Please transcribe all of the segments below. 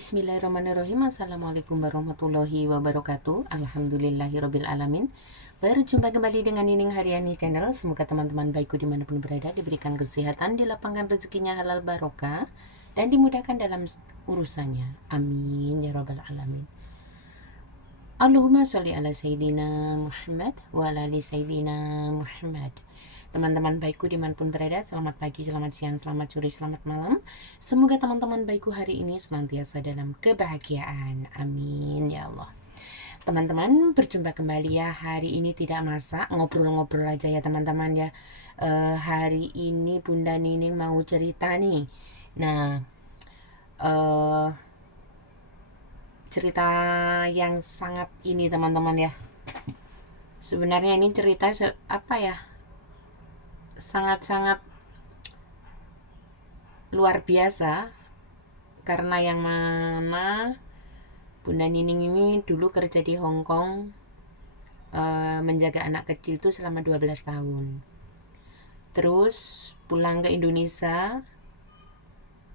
Bismillahirrahmanirrahim. Assalamualaikum warahmatullahi wabarakatuh. Alhamdulillahirabbil alamin. Berjumpa kembali dengan Nining Haryani Channel. Semoga teman-teman baikku dimanapun berada diberikan kesehatan, dilapangkan rezekinya halal barokah, dan dimudahkan dalam urusannya. Amin ya rabbal alamin. Allahumma sholli ala Sayyidina Muhammad wa ala ali Sayyidina Muhammad. Teman-teman baikku dimanapun berada, selamat pagi, selamat siang, selamat sore, selamat malam. Semoga teman-teman baikku hari ini senantiasa dalam kebahagiaan. Amin ya Allah. Teman-teman, berjumpa kembali ya. Hari ini tidak masak, ngobrol-ngobrol aja ya teman-teman ya. Hari ini Bunda Nining mau cerita nih. Nah, cerita yang sangat ini teman-teman ya. Sebenarnya ini cerita apa ya? Sangat-sangat luar biasa, karena yang mana Bunda Nining ini dulu kerja di Hong Kong, menjaga anak kecil itu selama 12 tahun. Terus pulang ke Indonesia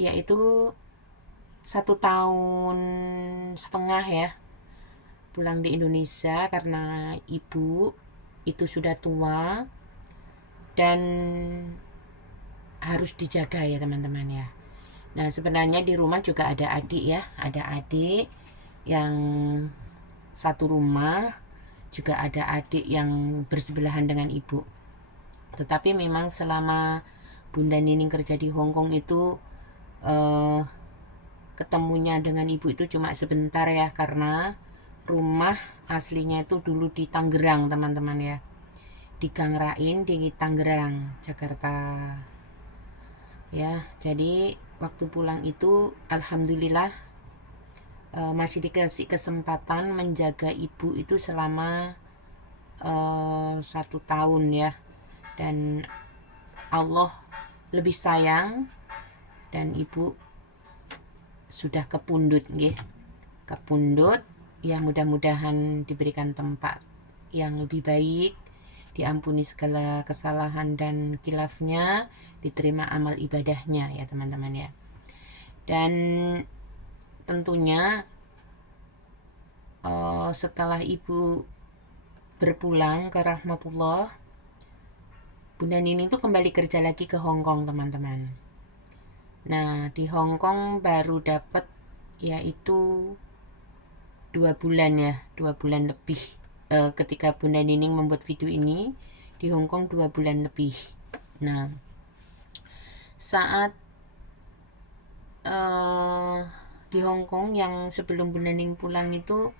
yaitu 1,5 tahun ya, pulang di Indonesia karena ibu itu sudah tua dan harus dijaga ya teman-teman ya. Nah sebenarnya di rumah juga ada adik ya, ada adik yang satu rumah, juga ada adik yang bersebelahan dengan ibu. Tetapi memang selama Bunda Nining kerja di Hong Kong itu ketemunya dengan ibu itu cuma sebentar ya, karena rumah aslinya itu dulu di Tangerang teman-teman ya, di Gang Rain di Tangerang, Jakarta ya. Jadi waktu pulang itu alhamdulillah masih dikasih kesempatan menjaga ibu itu selama 1 tahun ya. Dan Allah lebih sayang dan ibu sudah kepundut nggih. Kepundut ya, mudah-mudahan diberikan tempat yang lebih baik, diampuni segala kesalahan dan khilafnya, diterima amal ibadahnya ya teman-teman ya. Dan tentunya setelah ibu berpulang ke rahmatullah, Bunda Nining itu kembali kerja lagi ke Hong Kong teman-teman. Nah di Hong Kong baru dapat yaitu 2 bulan ya, 2 bulan lebih. Ketika Bunda Nining membuat video ini di Hong Kong 2 bulan lebih. Nah saat di Hong Kong yang sebelum Bunda Nining pulang itu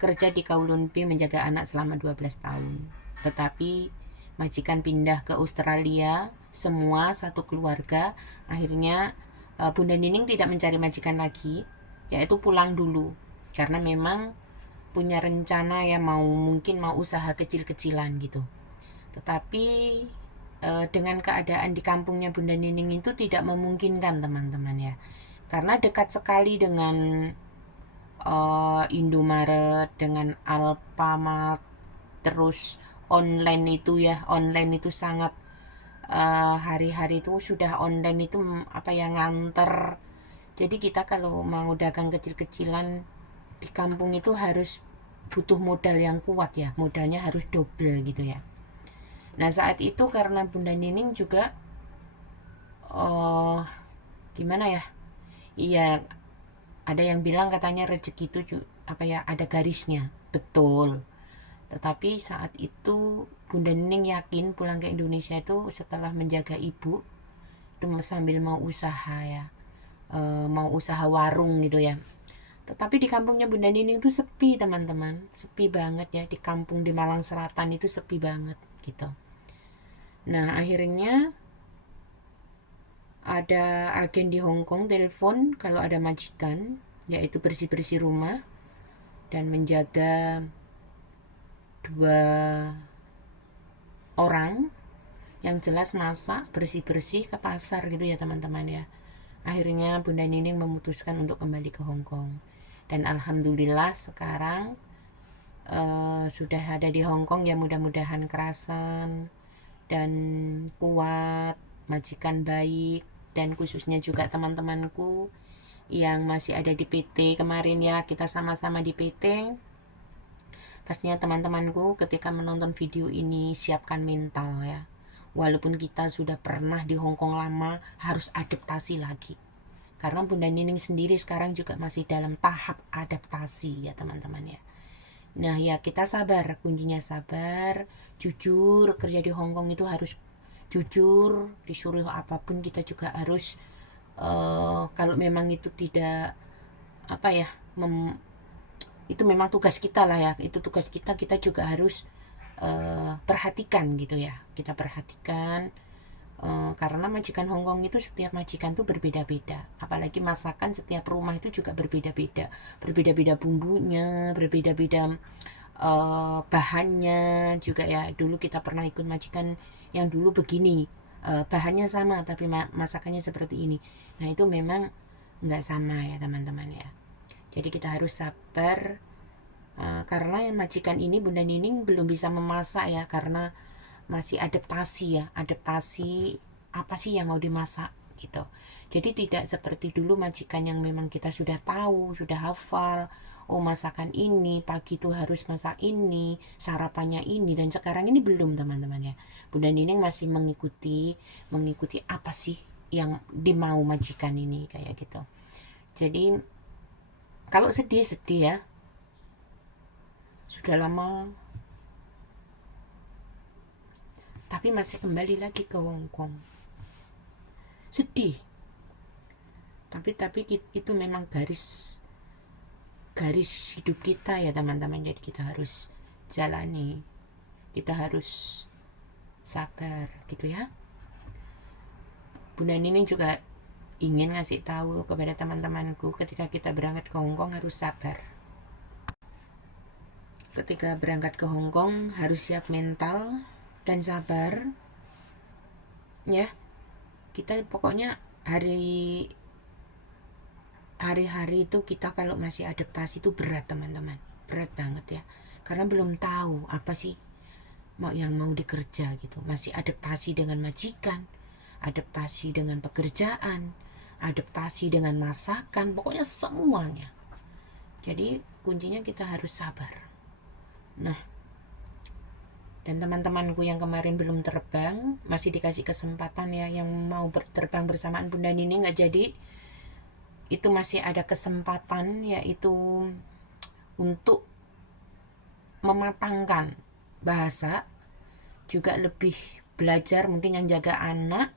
kerja di Kowloon Bay menjaga anak selama 12 tahun. Tetapi majikan pindah ke Australia, semua satu keluarga. Akhirnya Bunda Nining tidak mencari majikan lagi, yaitu pulang dulu, karena memang punya rencana ya, mungkin mau usaha kecil-kecilan gitu. Tetapi dengan keadaan di kampungnya Bunda Nining itu tidak memungkinkan teman-teman ya, karena dekat sekali dengan Indomaret, dengan Alfamart, terus online itu ya, online itu sangat hari-hari itu sudah online itu apa ya, nganter. Jadi kita kalau mau dagang kecil-kecilan di kampung itu harus butuh modal yang kuat ya, modalnya harus double gitu ya. Nah saat itu karena Bunda Nining juga gimana ya, iya, ada yang bilang katanya rezeki itu apa ya, ada garisnya, betul. Tetapi saat itu Bunda Nining yakin pulang ke Indonesia itu setelah menjaga ibu itu sambil mau usaha ya, mau usaha warung gitu ya. Tetapi di kampungnya Bunda Nining itu sepi teman-teman, sepi banget ya, di kampung di Malang Selatan itu sepi banget gitu. Nah akhirnya ada agen di Hong Kong telepon kalau ada majikan, yaitu bersih-bersih rumah dan menjaga 2 orang, yang jelas masak, bersih-bersih ke pasar gitu ya teman-teman ya. Akhirnya Bunda Nining memutuskan untuk kembali ke Hong Kong. Dan alhamdulillah sekarang sudah ada di Hong Kong ya, mudah-mudahan kerasan dan kuat, majikan baik, dan khususnya juga teman-temanku yang masih ada di PT kemarin ya, kita sama-sama di PT. Pastinya teman-temanku ketika menonton video ini siapkan mental ya. Walaupun kita sudah pernah di Hong Kong lama, harus adaptasi lagi. Karena Bunda Nining sendiri sekarang juga masih dalam tahap adaptasi ya teman-teman ya. Nah ya kita sabar, kuncinya sabar, jujur. Kerja di Hong Kong itu harus jujur, disuruh apapun kita juga harus kalau memang itu tidak apa ya itu memang tugas kita lah ya, itu tugas kita, kita juga harus perhatikan gitu ya, kita perhatikan. Karena majikan Hongkong itu setiap majikan tuh berbeda-beda, apalagi masakan setiap rumah itu juga berbeda-beda, berbeda-beda bumbunya, berbeda-beda bahannya juga ya. Dulu kita pernah ikut majikan yang dulu begini, bahannya sama tapi masakannya seperti ini. Nah itu memang nggak sama ya teman-teman ya. Jadi kita harus sabar. Karena yang majikan ini Bunda Nining belum bisa memasak ya, karena masih adaptasi ya, adaptasi apa sih yang mau dimasak gitu. Jadi tidak seperti dulu majikan yang memang kita sudah tahu, sudah hafal, oh masakan ini pagi tuh harus masak ini, sarapannya ini, dan sekarang ini belum teman-teman ya. Bunda Nining masih mengikuti apa sih yang dimau majikan ini kayak gitu. Jadi kalau sedih ya, sudah lama tapi masih kembali lagi ke Hong Kong. Sedih, tapi itu memang garis hidup kita ya teman-teman. Jadi kita harus jalani, kita harus sabar gitu ya. Bunda Nining juga ingin ngasih tahu kepada teman-temanku, ketika kita berangkat ke Hong Kong harus sabar. Ketika berangkat ke Hong Kong harus siap mental dan sabar ya. Kita pokoknya hari-hari itu kita kalau masih adaptasi itu berat teman-teman, berat banget ya, karena belum tahu apa sih yang mau dikerja gitu. Masih adaptasi dengan majikan, adaptasi dengan pekerjaan, adaptasi dengan masakan, pokoknya semuanya. Jadi kuncinya kita harus sabar. Nah, dan teman-temanku yang kemarin belum terbang masih dikasih kesempatan ya, yang mau terbang bersamaan Bunda Nining nggak jadi, itu masih ada kesempatan, yaitu untuk mematangkan bahasa, juga lebih belajar. Mungkin yang jaga anak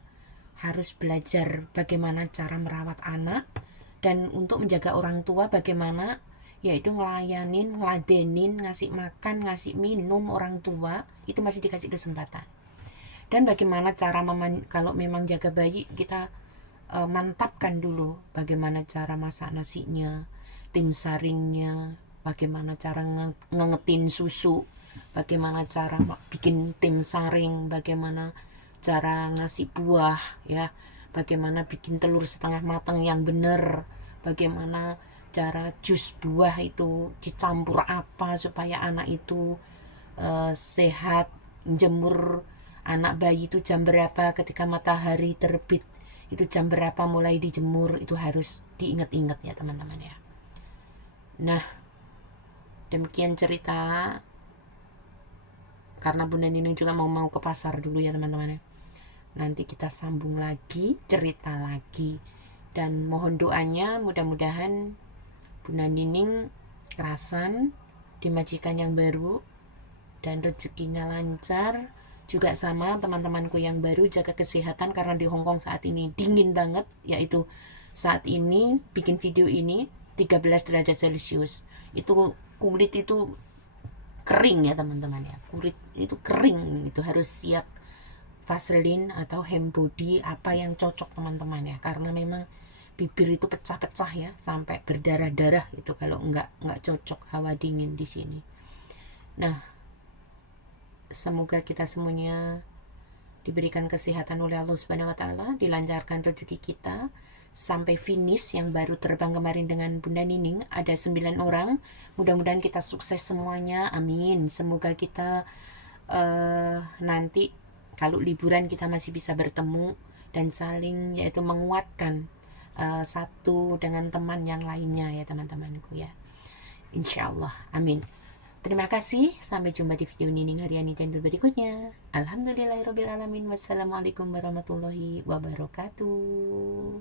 harus belajar bagaimana cara merawat anak, dan untuk menjaga orang tua bagaimana, yaitu ngelayanin, ngeladenin, ngasih makan, ngasih minum orang tua, itu masih dikasih kesempatan. Dan bagaimana cara kalau memang jaga bayi, kita mantapkan dulu bagaimana cara masak nasinya, tim saringnya, bagaimana cara ngengetin susu, bagaimana cara bikin tim saring, bagaimana cara ngasih buah ya, bagaimana bikin telur setengah matang yang bener, bagaimana cara jus buah itu dicampur apa supaya anak itu sehat, jemur anak bayi itu jam berapa, ketika matahari terbit itu jam berapa mulai dijemur, itu harus diingat-ingat ya teman-teman ya. Nah, demikian cerita, karena Bunda Nining juga mau ke pasar dulu ya teman-teman ya. Nanti kita sambung lagi, cerita lagi, dan mohon doanya mudah-mudahan Bunda Nining kerasan di majikan yang baru dan rezekinya lancar. Juga sama teman-temanku yang baru, jaga kesehatan, karena di Hong Kong saat ini dingin banget, yaitu saat ini bikin video ini 13 derajat Celcius. Itu kulit itu kering ya teman-teman ya, kulit itu kering, itu harus siap Vaseline atau hem body apa yang cocok teman-teman ya, karena memang bibir itu pecah-pecah ya, sampai berdarah-darah itu kalau nggak cocok hawa dingin di sini. Nah, semoga kita semuanya diberikan kesehatan oleh Allah Subhanahu wa taala, dilancarkan rezeki kita sampai finish. Yang baru terbang kemarin dengan Bunda Nining ada 9 orang. Mudah-mudahan kita sukses semuanya. Amin. Semoga kita nanti kalau liburan kita masih bisa bertemu dan saling yaitu menguatkan. satu dengan teman yang lainnya ya teman-temanku ya. Insya Allah, amin. Terima kasih, sampai jumpa di video Nining Haryani channel berikutnya. Alhamdulillahirobbilalamin. Wassalamualaikum warahmatullahi wabarakatuh.